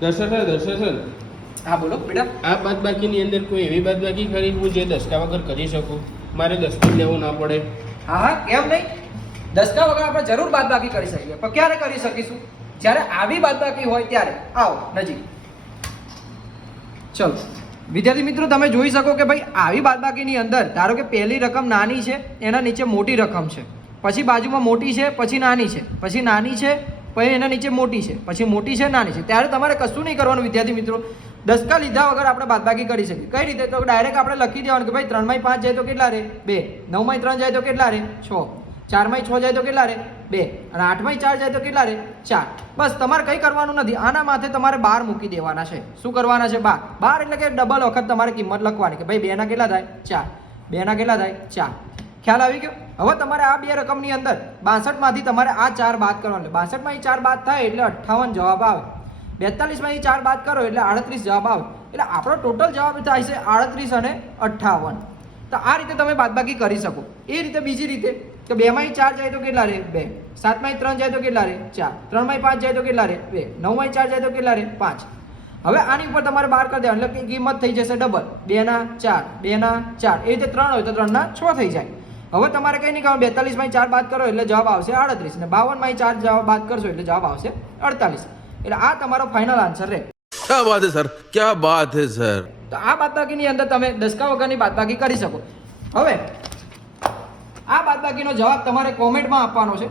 દર્શન સર દર્શન હા બોલો બેટા. આ બાદ બાકીની અંદર કોઈ એવી બાદ બાકી ખરી હું જે દસકા વગર કરી શકું? મારે દસકા લેવું ના પડે. હા હા કેમ નહીં? દસકા વગર આપણે જરૂર બાદબાકી કરી શકીએ. પણ ક્યારે કરી શકીશું? જ્યારે આવી બાદબાકી હોય ત્યારે. આવો નજીક. ચલો. વિદ્યાર્થી મિત્રો તમે જોઈ શકો કે ભાઈ આવી બાદબાકીની અંદર ધારો કે પહેલી રકમ નાની છે એના નીચે મોટી રકમ છે. પછી બાજુમાં મોટી છે પછી નાની છે. પછી નાની છે પછી એના નીચે મોટી છે. પછી મોટી છે, નાની છે. ત્યારે તમારે કશું નહીં કરવાનું, વિદ્યાર્થી મિત્રો. દસકા લીધા વગર આપણે બાદબાકી કરી શકીએ. કઈ રીતે? તો ડાયરેક્ટ આપણે લખી દેવાનું કે ભાઈ ત્રણમાંય પાંચ જાય તો કેટલા રહે બે. નવમાંય ત્રણ જાય તો કેટલા રહે છ. ચારમાંય છ જાય તો કેટલા રહે બે. અને આઠમાંય ચાર જાય તો કેટલા રહે ચાર. બસ તમારે કંઈ કરવાનું નથી. આના માથે તમારે બાર મૂકી દેવાના છે. શું કરવાના છે? બાર. બાર એટલે કે ડબલ વખત તમારે કિંમત લખવાની કે ભાઈ બેના કેટલા થાય? ચાર. બેના કેટલા થાય? ચાર. ખ્યાલ આવી ગયો? હવે તમારે આ બે રકમની અંદર બાસઠમાંથી તમારે આ ચાર બાદ કરવાનું બાસઠમાં એ ચાર બાદ થાય એટલે અઠ્ઠાવન જવાબ આવે. બેતાલીસમાંથી ચાર બાદ કરો એટલે આડત્રીસ જવાબ આવે. એટલે આપણો ટોટલ જવાબ થાય છે આડત્રીસ અને અઠ્ઠાવન. તો આ રીતે તમે બાદબાકી કરી શકો. એ રીતે બીજી રીતે કે બેમાંથી ચાર જાય તો કેટલા રે બે. સાતમાંથી ત્રણ જાય તો કેટલા રે ચાર. ત્રણમાંથી પાંચ જાય તો કેટલા રે બે. નવમાંથી ચાર જાય તો કેટલા રહે? પાંચ. હવે આની ઉપર તમારે બાર કરી દેવાનું. એટલે કિંમત થઈ જશે ડબલ. બેના ચાર. બેના ચાર. એ રીતે ત્રણ હોય તો ત્રણના છ થઈ જાય. હવે તમારે કંઈ નહીં કહો બેતાલીસમાંથી ચાર બાદ કરો એટલે જવાબ આવશે આડત્રીસ ને બાવનમાંથી ચાર જવાબ બાદ કરશો એટલે જવાબ આવશે અડતાલીસ. એટલે આ તમારો ફાઇનલ આન્સર રહે ક્યા બાત હે સર? ક્યા બાત હે સર? તો આ બાદબાકીની અંદર તમે દસકા વગરની બાદબાકી કરી શકો. હવે આ બાદબાકીનો જવાબ તમારે કોમેન્ટમાં આપવાનો છે.